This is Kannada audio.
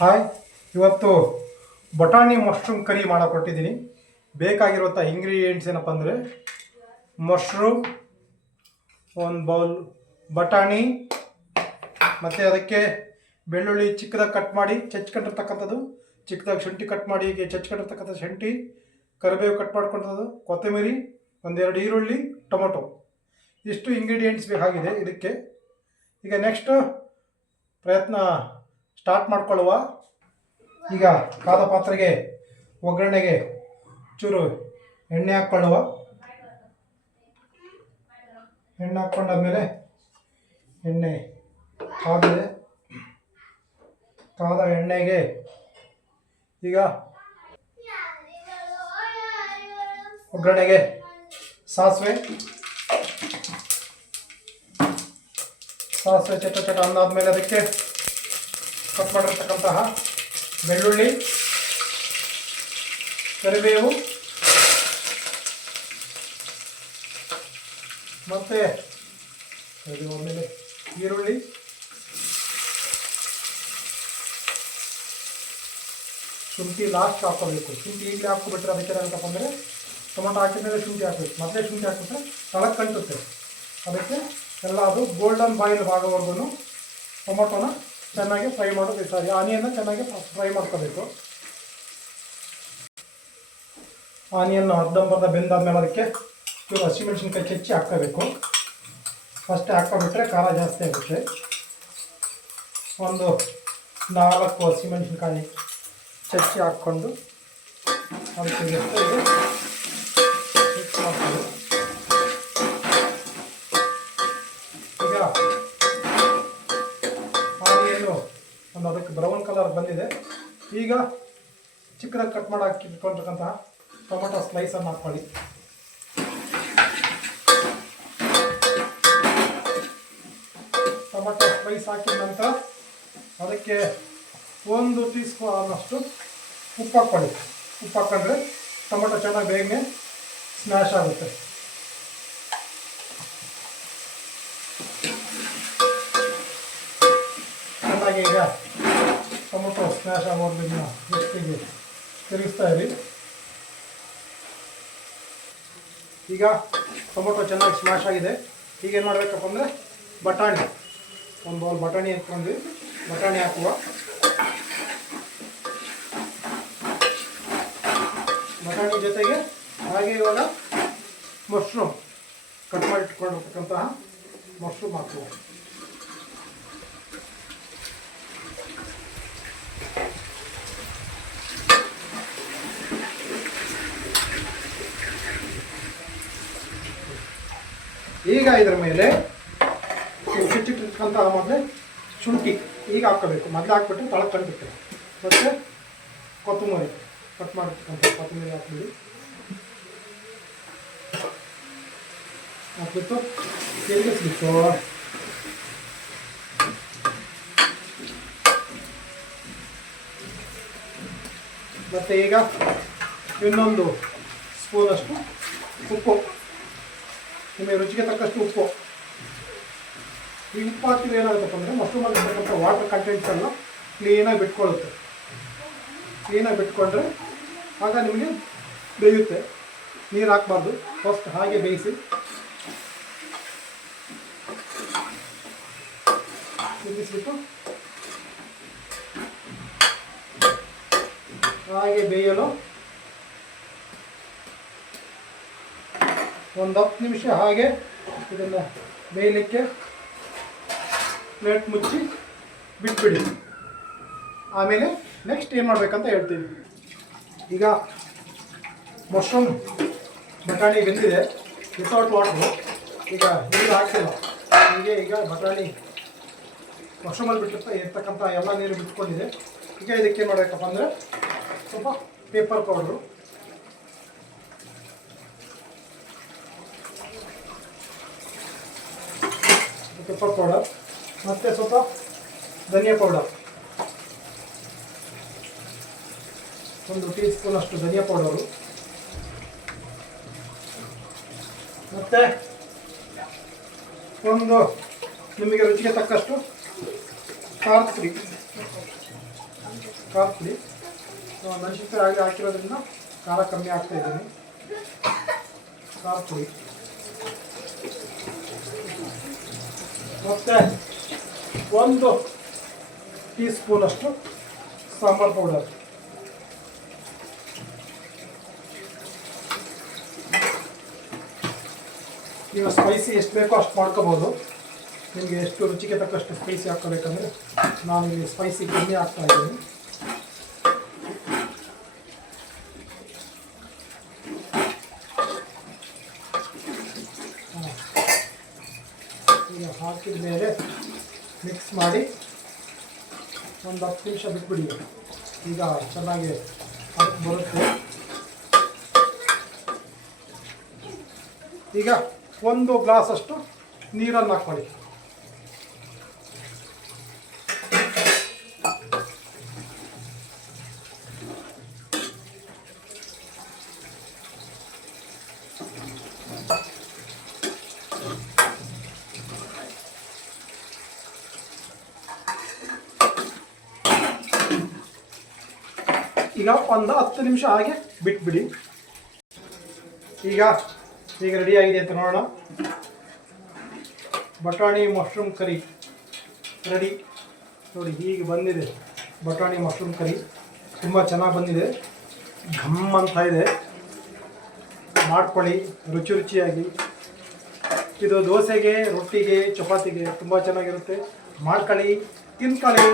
ಹಾಯ್, ಇವತ್ತು ಬಟಾಣಿ ಮಶ್ರೂಮ್ ಕರಿ ಮಾಡಿಕೊಟ್ಟಿದ್ದೀನಿ. ಬೇಕಾಗಿರುವಂಥ ಇಂಗ್ರೀಡಿಯೆಂಟ್ಸ್ ಏನಪ್ಪ ಅಂದರೆ ಮಶ್ರೂಮ್ ಒಂದು ಬೌಲ್ ಬಟಾಣಿ, ಮತ್ತು ಅದಕ್ಕೆ ಬೆಳ್ಳುಳ್ಳಿ ಚಿಕ್ಕದಾಗಿ ಕಟ್ ಮಾಡಿ, ಚಚ್ಕೊಂಡಿರ್ತಕ್ಕಂಥದ್ದು, ಚಿಕ್ಕದಾಗಿ ಶುಂಠಿ ಕಟ್ ಮಾಡಿ, ಹೀಗೆ ಚಚ್ಕೊಂಡಿರ್ತಕ್ಕಂಥ ಶುಂಠಿ, ಕರಿಬೇವು ಕಟ್ ಮಾಡ್ಕೊಂಥದ್ದು ಕೊತ್ತಂಬರಿ, ಒಂದೆರಡು ಈರುಳ್ಳಿ, ಟೊಮೊಟೊ. ಇಷ್ಟು ಇಂಗ್ರೀಡಿಯೆಂಟ್ಸ್ ಬೇಕಾಗಿದೆ ಇದಕ್ಕೆ. ಈಗ ನೆಕ್ಸ್ಟು ಪ್ರಯತ್ನ ಸ್ಟಾರ್ಟ್ ಮಾಡ್ಕೊಳ್ಳುವ. ಈಗ ಕಾದ ಪಾತ್ರೆಗೆ ಒಗ್ಗರಣೆಗೆ ಚೂರು ಎಣ್ಣೆ ಹಾಕ್ಕೊಳ್ಳುವ. ಎಣ್ಣೆ ಹಾಕ್ಕೊಂಡಾದ್ಮೇಲೆ ಎಣ್ಣೆ ಕಾದಿದೆ ಕಾದ ಎಣ್ಣೆಗೆ ಈಗ ಒಗ್ಗರಣೆಗೆ ಸಾಸಿವೆ. ಸಾಸಿವೆ ಚಟ ಚಟ ಅಂದಾದ್ಮೇಲೆ ಅದಕ್ಕೆ ಕಟ್ ಮಾಡಿರ್ತಕ್ಕಂತಹ ಬೆಳ್ಳುಳ್ಳಿ, ಕರಿಬೇವು, ಮತ್ತು ಒಮ್ಮೆ ಈರುಳ್ಳಿ, ಶುಂಠಿ ಲಾಸ್ಟ್ ಹಾಕೋಬೇಕು ಶುಂಠಿ ಈಗಲೇ ಹಾಕ್ಕೊಬಿಟ್ರೆ ಅದಕ್ಕೆ ಅಂದರೆ ಟೊಮೊಟೊ ಹಾಕಿದ ಮೇಲೆ ಶುಂಠಿ ಹಾಕಬೇಕು. ಮೊದಲೇ ಶುಂಠಿ ಹಾಕಿಬಿಟ್ರೆ ತಳಕ್ಕೆ ಕಂಟುತ್ತೆ. ಅದಕ್ಕೆ ಎಲ್ಲ ಅದು ಗೋಲ್ಡನ್ ಬಾಯಿಲ್ ಆಗೋವರೆಗೂ ಟೊಮೊಟೊನ ಚೆನ್ನಾಗಿ ಫ್ರೈ ಮಾಡೋದು ಸಾರಿ. ಆನಿಯನ್ನ ಚೆನ್ನಾಗಿ ಫ್ರೈ ಮಾಡ್ಕೋಬೇಕು. ಆನಿಯನ್ ಅರ್ಧಂಬರ್ಧ ಬೆಂದಾದ್ಮೇಲೆ ಅದಕ್ಕೆ ಇವರು ಹಸಿಮೆಣಸಿನ್ಕಾಯಿ ಚೆಚ್ಚಿ ಹಾಕ್ಕೋಬೇಕು. ಫಸ್ಟ್ ಹಾಕ್ಕೊಬಿಟ್ರೆ ಖಾರ ಜಾಸ್ತಿ ಆಗುತ್ತೆ. ಒಂದು ನಾಲ್ಕು ಹಸಿಮೆಣಸಿನ್ಕಾಯಿ ಚಚ್ಚಿ ಹಾಕ್ಕೊಂಡು ಅದಕ್ಕೆ ಮಿಕ್ಸ್ ಮಾಡ್ಕೊಳ್ಳಿ. ಕಲರ್ ಬಂದಿದೆ. ಈಗ ಚಿಕ್ಕದಾಗಿ ಕಟ್ ಮಾಡಿ ಹಾಕಿಟ್ಕೊಂಡಿರ್ತಕ್ಕಂತಹ ಟೊಮೆಟೊ ಸ್ಲೈಸನ್ನು ಹಾಕ್ಕೊಳ್ಳಿ ಟೊಮೆಟೊ ಸ್ಲೈಸ್ ಹಾಕಿದ ನಂತರ ಅದಕ್ಕೆ ಒಂದು ಟೀ ಸ್ಪೂನಷ್ಟು ಉಪ್ಪು ಹಾಕ್ಕೊಳ್ಳಿ. ಉಪ್ಪು ಹಾಕ್ಕೊಂಡ್ರೆ ಟೊಮೆಟೊ ಚೆನ್ನಾಗಿ ಬೇಗನೆ ಸ್ಮ್ಯಾಶ್ ಆಗುತ್ತೆ. ಸ್ಮ್ಯಾಶ್ ಆಗೋದ್ರಿಂದ ಎಷ್ಟಿಗೆ ತಿರುಗಿಸ್ತಾ ಇರಿ. ಈಗ ಟೊಮೊಟೊ ಚೆನ್ನಾಗಿ ಸ್ಮ್ಯಾಶ್ ಆಗಿದೆ. ಈಗ ಏನು ಮಾಡಬೇಕಪ್ಪ ಅಂದರೆ ಬಟಾಣಿ. ಒಂದು ಬೌಲ್ ಬಟಾಣಿ ಹಾಕ್ಕೊಂಡ್ವಿ ಬಟಾಣಿ ಹಾಕುವ. ಬಟಾಣಿ ಜೊತೆಗೆ ಹಾಗೆ ಇವಾಗ ಮಶ್ರೂಮ್ ಕಟ್ ಮಾಡಿಟ್ಕೊಂಡಿರ್ತಕ್ಕಂತಹ ಮಶ್ರೂಮ್ ಹಾಕುವ. ಈಗ ಇದರ ಮೇಲೆ ಸುಚ್ಚಿಟ್ಟಿರ್ತಕ್ಕಂತಹ ಮೊದಲೇ ಶುಂಠಿ ಈಗ ಹಾಕ್ಕೋಬೇಕು. ಮೊದಲು ಹಾಕ್ಬಿಟ್ಟು ತಳಕ್ಕೆ ಕಂಡುತ್ತೆ ಮತ್ತು ಕೊತ್ತಂಬರಿ ಕಟ್ ಮಾಡಿರ್ತಕ್ಕಂಥ ಕೊತ್ತಂಬರಿ ಹಾಕ್ಬಿಡಿ. ಹಾಕ್ಬಿಟ್ಟು ತಿರುಗಿಸ್ಬಿಟ್ಟು ಮತ್ತು ಈಗ ಇನ್ನೊಂದು ಸ್ಪೂನಷ್ಟು ಉಪ್ಪು. ನಿಮಗೆ ರುಚಿಗೆ ತಕ್ಕಷ್ಟು ಉಪ್ಪು. ಈ ಉಪ್ಪು ಹಾಕಿದ್ರೆ ಏನಾಗುತ್ತಪ್ಪ ಅಂದರೆ ಮಶ್ರೂಮಲ್ಲಿ ಇರ್ತಕ್ಕಂಥ ವಾಟರ್ ಕಂಟೆಂಟ್ಸನ್ನು ಕ್ಲೀನಾಗಿ ಬಿಟ್ಕೊಳ್ಳುತ್ತೆ. ಕ್ಲೀನಾಗಿ ಬಿಟ್ಕೊಂಡ್ರೆ ಆಗ ನಿಮಗೆ ಬೇಯುತ್ತೆ. ನೀರು ಹಾಕ್ಬಾರ್ದು. ಫಸ್ಟ್ ಹಾಗೆ ಬೇಯಿಸಿ. ಕುದಿಸ್ಬಿಟ್ಟು. ಹಾಗೆ ಬೇಯಲು ಒಂದು ಹತ್ತು ನಿಮಿಷ ಹಾಗೆ ಇದನ್ನು ಬೇಯಲಿಕ್ಕೆ ಪ್ಲೇಟ್ ಮುಚ್ಚಿ ಬಿಟ್ಬಿಡಿ. ಆಮೇಲೆ ನೆಕ್ಸ್ಟ್ ಏನು ಮಾಡಬೇಕಂತ ಹೇಳ್ತೀನಿ. ಈಗ ಮಶ್ರೂಮ್ ಬಟಾಣಿ ಬೆಂದಿದೆ ವಿತೌಟ್ ವಾಟ್ರು ಈಗ ನೀರು ಹಾಕ್ತಿಲ್ಲ. ಹೀಗೆ ಈಗ ಬಟಾಣಿ ಮಶ್ರೂಮಲ್ಲಿ ಬಿಟ್ಟಿರ್ತ ಇರ್ತಕ್ಕಂಥ ಎಲ್ಲ ನೀರು ಬಿಟ್ಕೊಂಡಿದೆ. ಈಗ ಇದಕ್ಕೆ ಏನು ಮಾಡಬೇಕಪ್ಪ ಅಂದರೆ ಸ್ವಲ್ಪ ಪೇಪರ್ ಪೌಡ್ರು ಪೆಪ್ಪರ್ ಪೌಡರ್ ಮತ್ತು ಸ್ವಲ್ಪ ಧನಿಯಾ ಪೌಡರ್ ಒಂದು ಟೀ ಸ್ಪೂನ್ ಅಷ್ಟು ಧನಿಯಾ ಪೌಡರು ಮತ್ತು ಒಂದು ನಿಮಗೆ ರುಚಿಗೆ ತಕ್ಕಷ್ಟು ಖಾರ ಪುಡಿ. ಖಾರ ಪುಡಿ. ಮೆಣಸಿನ್ಕಾಯಿ ಆಗಲಿ ಹಾಕಿರೋದ್ರಿಂದ ಖಾರ ಕಮ್ಮಿ ಆಗ್ತಾ ಇದ್ದೀನಿ. ಖಾರ ಪುಡಿ. ಮತ್ತು ಒಂದು ಟೀ ಸ್ಪೂನಷ್ಟು ಸಾಂಬಾರು ಪೌಡರ್. ನೀವು ಸ್ಪೈಸಿ ಎಷ್ಟು ಬೇಕೋ ಅಷ್ಟು ಮಾಡ್ಕೋಬೋದು. ನಿಮಗೆ ಎಷ್ಟು ರುಚಿಗೆ ತಕ್ಕಷ್ಟು ಸ್ಪೈಸಿ ಹಾಕ್ಕೋಬೇಕಂದ್ರೆ ನಾನು ಇಲ್ಲಿ ಸ್ಪೈಸಿ ಕಮ್ಮಿ ಹಾಕ್ತಾ ಇದ್ದೀನಿ ಹಾ. ಈಗ ಹಾಕಿದ ಮೇಲೆ ಮಿಕ್ಸ್ ಮಾಡಿ ಒಂದು ಹತ್ತು ನಿಮಿಷ ಬಿಟ್ಬಿಡಿ. ಈಗ ಚೆನ್ನಾಗಿ ಬರುತ್ತೆ. ಈಗ ಒಂದು ಗ್ಲಾಸ್ ಅಷ್ಟು ನೀರನ್ನು ಹಾಕ್ಕೊಳ್ಳಿ. ಈಗ ಒಂದು ಹತ್ತು ನಿಮಿಷ ಹಾಗೆ ಬಿಟ್ಬಿಡಿ. ಈಗ ಈಗ ರೆಡಿ ಆಗಿದೆ ಅಂತ ನೋಡೋಣ. ಬಟಾಣಿ ಮಶ್ರೂಮ್ ಕರಿ ರೆಡಿ ನೋಡಿ, ಹೀಗೆ ಬಂದಿದೆ. ಬಟಾಣಿ ಮಶ್ರೂಮ್ ಕರಿ ತುಂಬ ಚೆನ್ನಾಗಿ ಬಂದಿದೆ. ಘಮ್ ಅಂತ ಇದೆ. ಮಾಡ್ಕೊಳ್ಳಿ, ರುಚಿ ರುಚಿಯಾಗಿ. ಇದು ದೋಸೆಗೆ, ರೊಟ್ಟಿಗೆ, ಚಪಾತಿಗೆ ತುಂಬ ಚೆನ್ನಾಗಿರುತ್ತೆ. ಮಾಡ್ಕೊಳ್ಳಿ, ತಿನ್ಕೊಳ್ಳಿ.